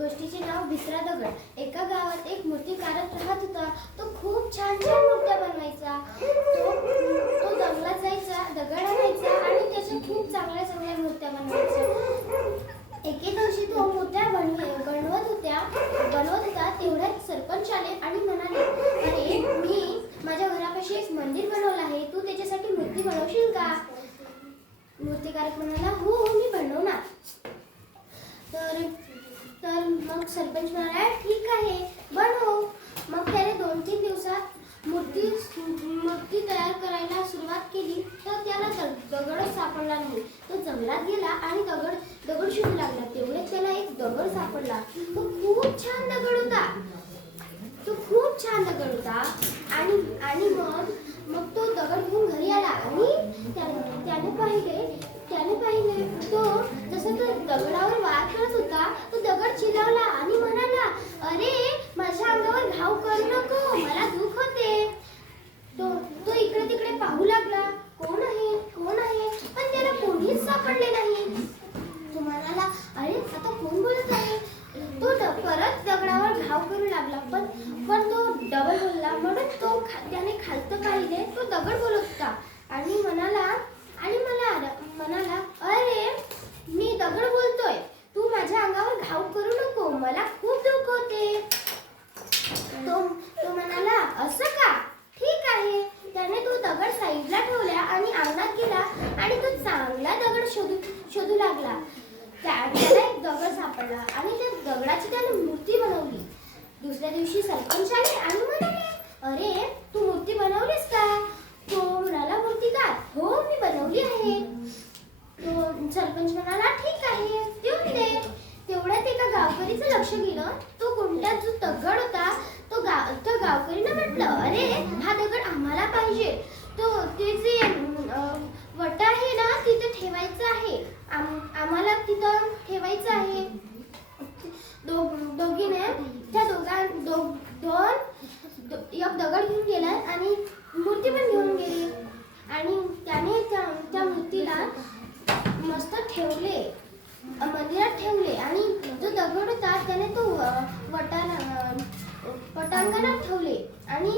गोष्टीचे नाव भित्रा दगड। एका गावात एक मूर्तिकारक राहत होता। तो खूप छान छान मूर्त्या बनवायचा। तो जंगलात जायचा, दगड आणायचा आणि त्याच्या खूप चांगल्या चांगल्या मूर्त्या बनवायचा। एके दिवशी तो मूर्त्या बनवत होता तेवढ्यात सरपंच आले आणि म्हणाले, अरे मी माझ्या घरापाशी एक मंदिर बनवलं आहे, तू त्याच्यासाठी मूर्ती बनवशील का? मूर्तिकारक म्हणाला, हो मी बनवणार। तर मग सरपंच म्हणाला, ठीक आहे बनव। मग त्याने 2-3 दिवसात मूर्ती तयार करायला सुरुवात केली, तर त्याला दगडच सापडला नाही। तो जंगलात गेला आणि दगड शोधू लागला। तेवढ्यात त्याला एक दगड सापडला। तो खूप छान दगड होता आणि मग तो दगड घेऊन घरी आला आणि त्याने पाहिले तो जसं तो दगडावर वार करत होता, तो दगड चिलावला आणि म्हणाला, अरे माझ्या अंगावर घाव करू नको, मला दुख होते। तो इकडे तिकडे पाहू लागला, कोण आहे पण त्याला कोणीच सापडले नाही। तो म्हणाला, अरे आता कोण बोलत आहे? तो परत दगडावर घाव करू लागला, पण तो डबल बोलला, म्हणून त्याने खालतं पाहिले, तो दगड बोलत होता आणि म्हणाला, अरे मी दगड बोलतोय, तू माझ्या अंगावर घाव करू नको, मला खूप दुख होते। तो म्हणाला, असं का? ठीक आहे। त्याने तो दगड साईडला ठेवला आणि अंगणात गेला आणि तो चांगला दगड शोधू लागला। त्याला एक दगड सापडला आणि त्या दगडाची त्याने मूर्ती बनवली। दुसऱ्या दिवशी सरपंच आले आणि म्हणाले, अरे तू मूर्ती बनवलीस का? तो म्हणाला, मूर्तिकार, हो मी बनवली आहे। तो सरपंच म्हणाला, ठीक आहे देऊन दे। तेवढ्यात एका गावकरीचं लक्ष गेलं। तो कुंड्यात जो दगड होता तो गावकरीनं म्हटलं, अरे हा दगड आम्हाला पाहिजे। ते जे वटा आहे ना तिथे ठेवायचं आहे, आम्हाला तिथं ठेवायचं आहे। दोघीने एक दगड घेऊन गेला आणि मूर्ती पण घेऊन गेली आणि त्याने त्या मूर्तीला मस्त मंदिरात ठेवले आणि जो दगड होता त्याने तो पटांगणात ठेवले आणि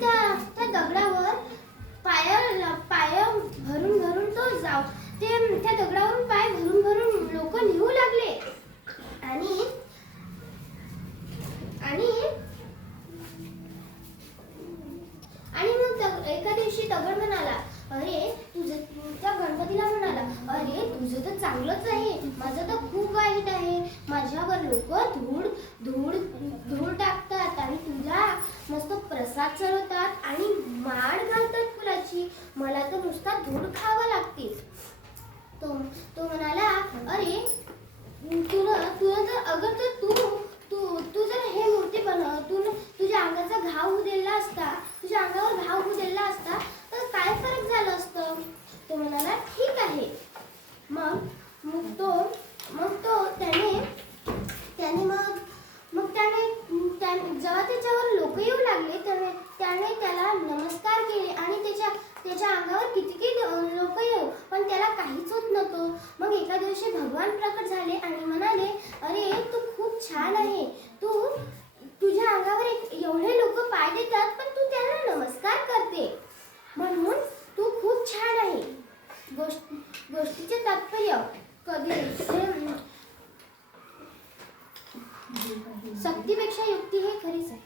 त्या दगडावर पाय भरून तो त्या दगडावरून पाय भरून लोक निघू लागले आणि मग एका दिवशी दगड म्हणाला, त्या गणपतीला म्हणाला, अरे तुझं तर चांगलंच आहे, माझं तर खूप वाईट आहे। माझ्यावर लोक धूळ टाकतात आणि तुझा मस्त प्रसाद चढवतात आणि माळ घालतात फुलाची, मला तर नुसता धूळ खावा लागते। तो म्हणाला, अरे तू जर हे मूर्ती तुझ्या अंगाचा घाव होऊ दिला असता, तुझ्या अंगावर घाव होऊ दिला असता तर काय फरक झालं असतं? तो म्हणाला, ठीक आहे। मग जेव्हा त्याच्यावर लोक येऊ लागले त्याने त्याला नमस्कार केले आणि त्याच्या अंगावर किती लोक येऊ पण त्याला काहीच होत नव्हतं। मग एका दिवशी भगवान प्रकट झाले आणि म्हणाले, अरे तू खूप छान आहे, तुझ्या अंगावर एवढे लोक पाय देतात पण तू त्यांना नमस्कार करते, म्हणून तू खूप छान आहे। गोष्टीचे तात्पर्य, सक्तीपेक्षा युक्ती हे खरीच आहे।